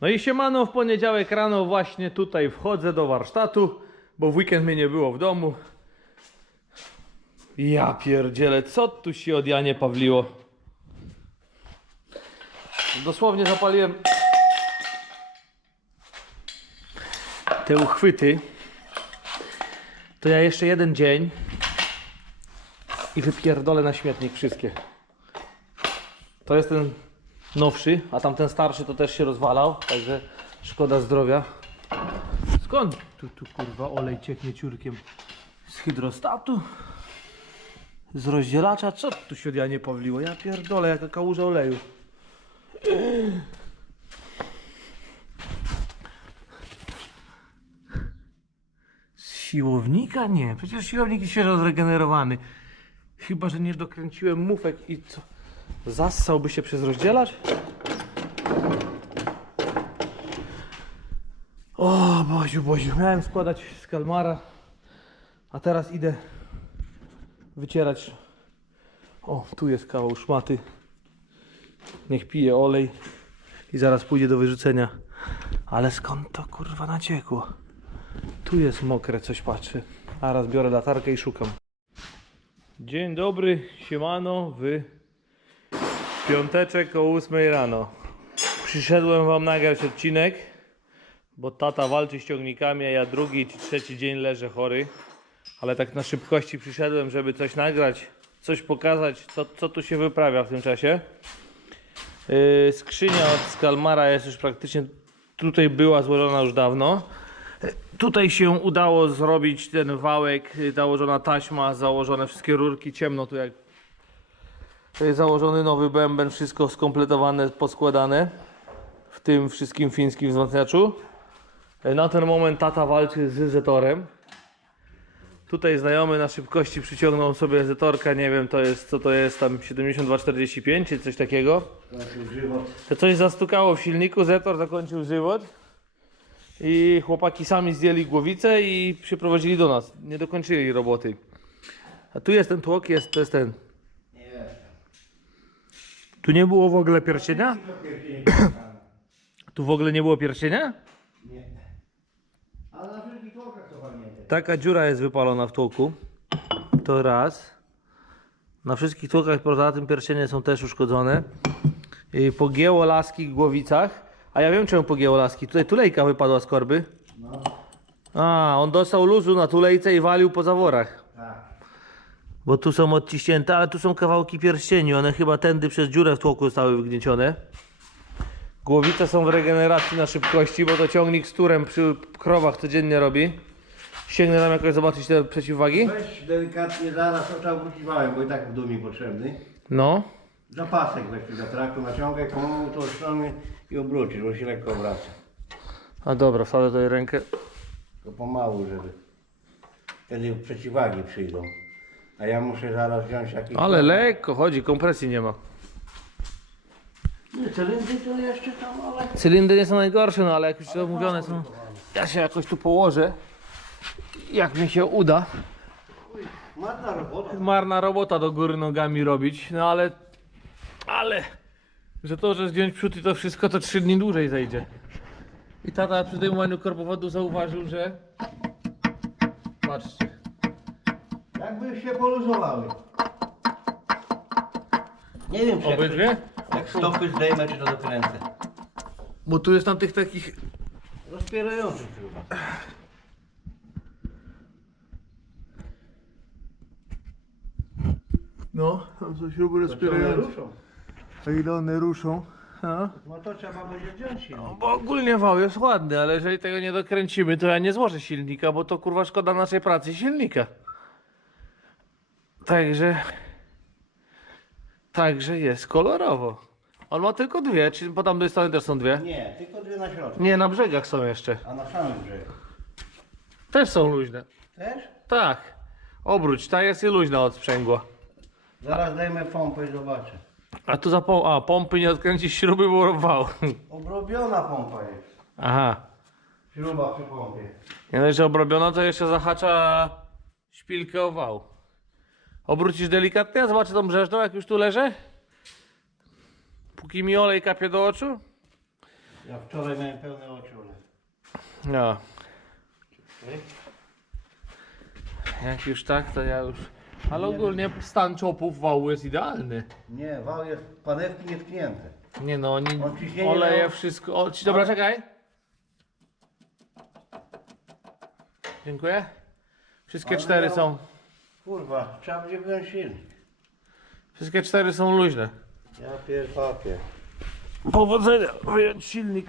No i siemano, w poniedziałek rano właśnie tutaj wchodzę do warsztatu, bo w weekend mnie nie było w domu. Ja pierdzielę, co tu się od Janie Pawliło? Dosłownie zapaliłem te uchwyty. To ja jeszcze jeden dzień i wypierdolę na śmietnik wszystkie. To jest ten nowszy, a tamten starszy to też się rozwalał, także szkoda zdrowia. Skąd tu, tu kurwa olej cieknie ciurkiem? Z hydrostatu? Z rozdzielacza? Co tu się ja nie powliło? Ja pierdolę, jaka kałuża oleju. Z siłownika? Nie, przecież siłownik jest świeżo zregenerowany. Chyba, że nie dokręciłem mufek i co? Zassałby się przez rozdzielacz? O Boziu, Boziu, miałem składać z kalmara, a teraz idę wycierać. O, tu jest kawał szmaty. Niech pije olej i zaraz pójdzie do wyrzucenia. Ale skąd to kurwa naciekło? Tu jest mokre, coś patrzę. A raz biorę latarkę i szukam. Dzień dobry, siemano, w piąteczek o 8 rano. Przyszedłem wam nagrać odcinek, bo tata walczy z ciągnikami, a ja drugi czy trzeci dzień leżę chory. Ale tak na szybkości przyszedłem, żeby coś nagrać, coś pokazać, co, co tu się wyprawia w tym czasie. Yy, skrzynia od Skalmara jest już praktycznie, tutaj była złożona już dawno. Tutaj się udało zrobić ten wałek, y, założona taśma, założone wszystkie rurki, ciemno tu jak założony nowy bęben, wszystko skompletowane, poskładane w tym wszystkim fińskim wzmacniaczu. Y, Na ten moment tata walczy z Zetorem. Tutaj znajomy na szybkości przyciągnął sobie Zetorka, nie wiem to jest co to jest, tam 7245 czy coś takiego. To coś zastukało w silniku, Zetor zakończył żywot. I chłopaki sami zdjęli głowicę i przyprowadzili do nas. Nie dokończyli roboty. A tu jest ten tłok, jest, to jest ten. Tu nie było w ogóle pierścienia? Tu w ogóle nie było pierścienia? Nie. Ale na wszystkich tłokach to pamiętaj. Taka dziura jest wypalona w tłoku. To raz. Na wszystkich tłokach poza tym pierścienie są też uszkodzone. I pogięło laski w głowicach. A ja wiem czemu pogięło laski. Tutaj tulejka wypadła z korby. No, A, on dostał luzu na tulejce i walił po zaworach. Bo tu są odciśnięte, ale tu są kawałki pierścieni. One chyba tędy przez dziurę w tłoku zostały wygniecione. Głowice są w regeneracji na szybkości, bo to ciągnik z turem przy krowach codziennie robi. Sięgnę tam jakoś zobaczyć te przeciwwagi? Weź delikatnie zaraz, to trzeba wrócić wałem, bo i tak w mi potrzebny. No. Zapasek weź tu za traktu, naciągaj, pomału to strony i obrócisz, bo się lekko obraca. A dobra, wsadzę tutaj rękę. To pomału, żeby wtedy przeciwwagi przyjdą. A ja muszę zaraz wziąć jakiś... Ale lekko chodzi, kompresji nie ma. Nie, cylindry to jeszcze tam, ale... Cylindry nie są najgorsze, no ale jak już omówione są. Ja się jakoś tu położę. Jak mi się uda. Marna robota. marna robota do góry nogami robić, no ale, ale, że to, że zdjąć przód i to wszystko, to 3 dni dłużej zejdzie. I tata przy zdejmowaniu korpowodu zauważył, że, patrzcie, Jakby się poluzowały. Nie wiem, czy jak, obydwie, jak stopy zdejmę, czy to dokręcę. bo tu jest tam tych takich, Rozpierających chyba. no, tam są śruby one ruszą? a ile one ruszą, a? No to trzeba będzie wziąć silnik. No, bo ogólnie wał jest ładny, ale jeżeli tego nie dokręcimy, to ja nie złożę silnika, bo to kurwa szkoda naszej pracy silnika. Także. Także jest kolorowo. On ma tylko dwie, czy po tamtej stronie też są dwie? Nie, tylko dwie na środku. Nie, na brzegach są jeszcze. A na samym brzegu. Też są luźne. Też? Tak. Obróć, ta jest i luźna od sprzęgła. Zaraz dajmy pompę i zobaczę. A tu za pom- a, pompy nie odkręcić śruby, bo wał. Obrobiona pompa jest. Aha. Śruba przy pompie. Nie że obrobiona, to jeszcze zahacza szpilkę o wał. Obrócisz delikatnie, a zobaczę tą brzeżną, jak już tu leżę. Póki mi olej kapie do oczu. Ja wczoraj miałem pełne oczy, ale... No. Jak już tak, to ja już... Ale ogólnie stan czopów wału jest idealny. Nie, wał jest, panewki nie tknięte. Nie no, oni On ciśnienie oleje miał- wszystko. O, ci, dobra, czekaj. Dziękuję. Wszystkie Ale cztery miał- są. Kurwa, trzeba będzie wyjąć silnik. Wszystkie cztery są luźne. Ja pierdolę. Powodzenia, wyjąć silnik.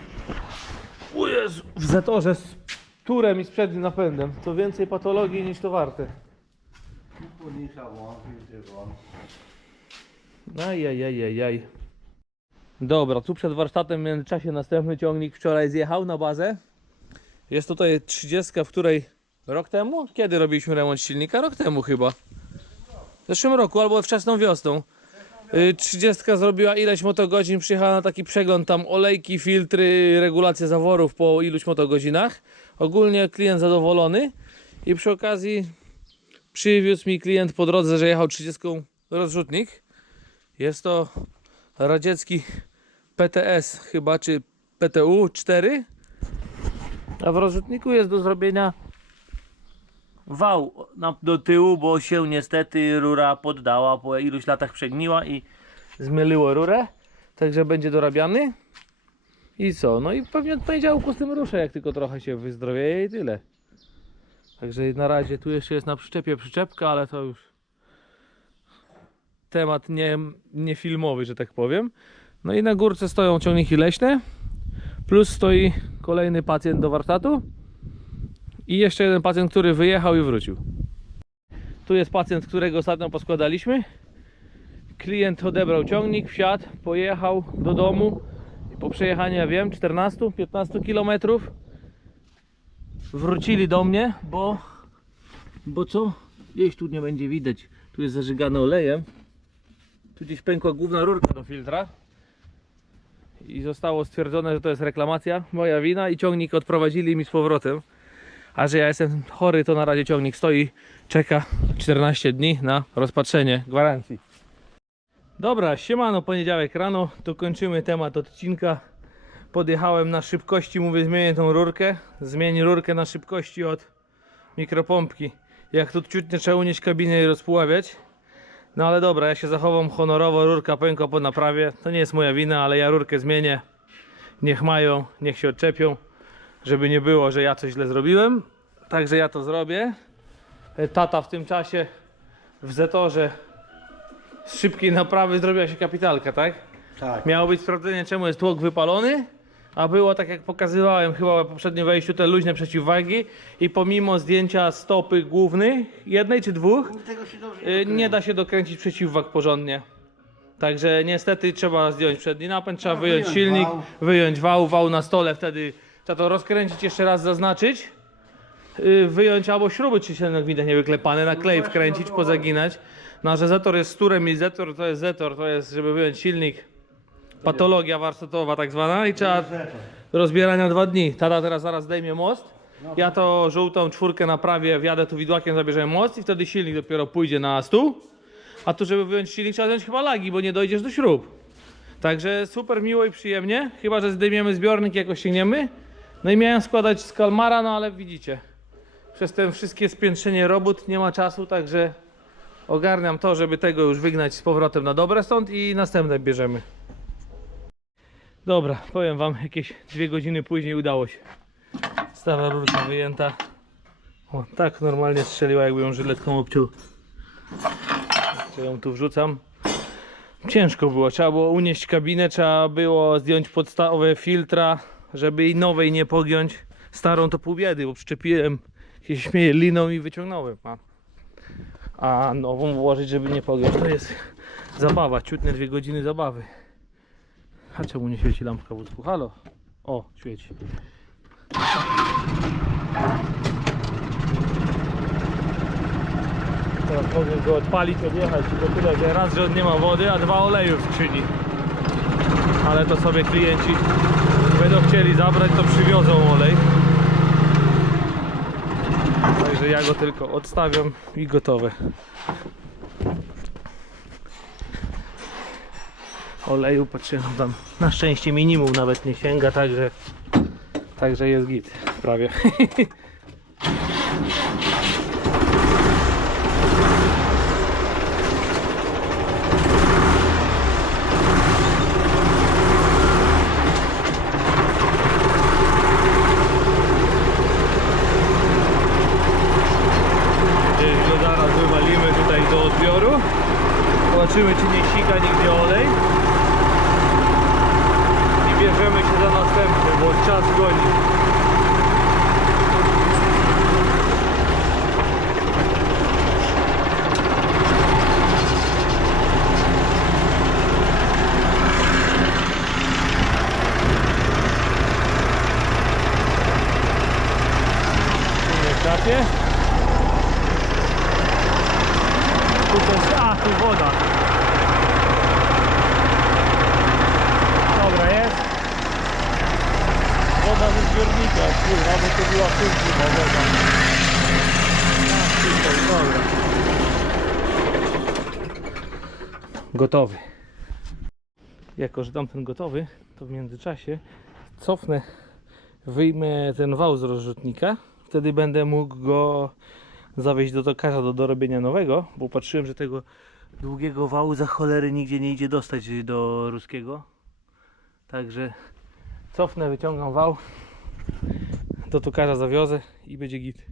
O Jezu. W Zetorze z turem i z przednim napędem. To więcej patologii niż to warte. Kurnika włącz, filtry włącz. Ajajajajaj. Dobra, tu przed warsztatem w międzyczasie następny ciągnik wczoraj zjechał na bazę. Jest tutaj 30, w której rok temu? Kiedy robiliśmy remont silnika? Rok temu chyba. W zeszłym roku albo wczesną wiosną. Y, 30 zrobiła ileś motogodzin, przyjechała na taki przegląd, tam olejki, filtry, regulacja zaworów po iluś motogodzinach. Ogólnie klient zadowolony i przy okazji przywiózł mi klient po drodze, że jechał 30 rozrzutnik. Jest to radziecki PTS chyba, czy PTU 4. A w rozrzutniku jest do zrobienia wał na, do tyłu, bo się niestety rura poddała, po iluś latach przegniła i zmyliło rurę. Także będzie dorabiany. I co? No i pewnie od poniedziałku z tym ruszę, jak tylko trochę się wyzdrowieje i tyle. Także na razie tu jeszcze jest na przyczepie przyczepka, ale to już temat nie, nie filmowy, że tak powiem. No i na górce stoją ciągniki leśne, plus stoi kolejny pacjent do warsztatu i jeszcze jeden pacjent, który wyjechał i wrócił. Tu jest pacjent, którego ostatnio poskładaliśmy. Klient odebrał ciągnik, wsiadł, pojechał do domu po przejechaniu, ja wiem, 14-15 kilometrów wrócili do mnie, bo bo co? Gdzieś tu nie będzie widać. Tu jest zażygane olejem. Tu gdzieś pękła główna rurka do filtra. I zostało stwierdzone, że to jest reklamacja, moja wina i ciągnik odprowadzili mi z powrotem. A że ja jestem chory, to na razie ciągnik stoi, czeka 14 dni na rozpatrzenie gwarancji. Dobra, siemano, poniedziałek rano, to kończymy temat odcinka. Podjechałem na szybkości, mówię zmienię tą rurkę. Zmień rurkę na szybkości od mikropompki. Jak tu ciut nie trzeba unieść kabinę i rozpuławiać. No ale dobra, ja się zachowam honorowo, rurka pękła po naprawie. To nie jest moja wina, ale ja rurkę zmienię. Niech mają, niech się odczepią, żeby nie było, że ja coś źle zrobiłem. Także ja to zrobię. E, Tata w tym czasie w Zetorze z szybkiej naprawy zrobiła się kapitalka, tak? Tak. Miało być sprawdzenie, czemu jest tłok wypalony, a było tak jak pokazywałem chyba w poprzednim wejściu te luźne przeciwwagi i pomimo zdjęcia stopy głównej, jednej czy dwóch, Tego się dobrze y, nie da się dokręcić przeciwwag porządnie. Także niestety trzeba zdjąć przedni napęd, trzeba No, wyjąć wyjąć silnik, wał. wyjąć wał, wał na stole, wtedy trzeba to rozkręcić, jeszcze raz zaznaczyć, y, wyjąć albo śruby czy się jak widać nie wyklepane, na klej właśnie wkręcić, o to pozaginać. No, że Zetor jest z turem i Zetor to jest Zetor, to jest żeby wyjąć silnik. Patologia warsztatowa tak zwana i trzeba rozbierania dwa dni. Tata teraz zaraz zdejmie most. Ja to żółtą czwórkę naprawię, wjadę tu widłakiem, zabierzemy most i wtedy silnik dopiero pójdzie na stół. A tu żeby wyjąć silnik trzeba wziąć chyba lagi, bo nie dojdziesz do śrub. Także super miło i przyjemnie, chyba że zdejmiemy zbiornik i jakoś sięgniemy. No i miałem składać z Kalmara, no ale widzicie, przez te wszystkie spiętrzenie robót nie ma czasu, także ogarniam to, żeby tego już wygnać z powrotem na dobre stąd i następne bierzemy. Dobra, powiem wam, jakieś dwie godziny później udało się. Stara rurka wyjęta. O, tak normalnie strzeliła, jakby ją żyletką obciął. Jeszcze ją tu wrzucam. Ciężko było, trzeba było unieść kabinę, trzeba było zdjąć podstawowe filtra, żeby i nowej nie pogiąć. Starą to pół biedy, bo przyczepiłem, się śmieję, liną i wyciągnąłem. A, a nową włożyć, żeby nie pogiąć, to jest zabawa, ciutne dwie godziny zabawy. A czemu nie świeci lampka w łódku? Halo? O, świeci. Teraz mogę go odpalić, odjechać to tyle, że raz, że on nie ma wody, a dwa oleju w skrzyni. Ale to sobie klienci będą chcieli zabrać, to przywiozą olej. Także ja go tylko odstawiam i gotowe. oleju patrzyłem tam na szczęście minimum nawet nie sięga, także także jest git prawie. Gdzieś go zaraz wywalimy tutaj do odbioru. Zobaczymy czy nie sika nigdzie olej. I bierzemy się za następny, bo czas goni. Tu jest, a tu woda. Dobra, jest. Woda ze zbiornika, kurwa, bo to była kurwa woda. Gotowy. Jako, że tamten gotowy, to w międzyczasie cofnę, wyjmę ten wał z rozrzutnika. Wtedy będę mógł go zawieźć do tokarza do dorobienia nowego, bo patrzyłem, że tego długiego wału za cholery nigdzie nie idzie dostać do ruskiego. Także cofnę, wyciągam wał, do tokarza zawiozę i będzie git.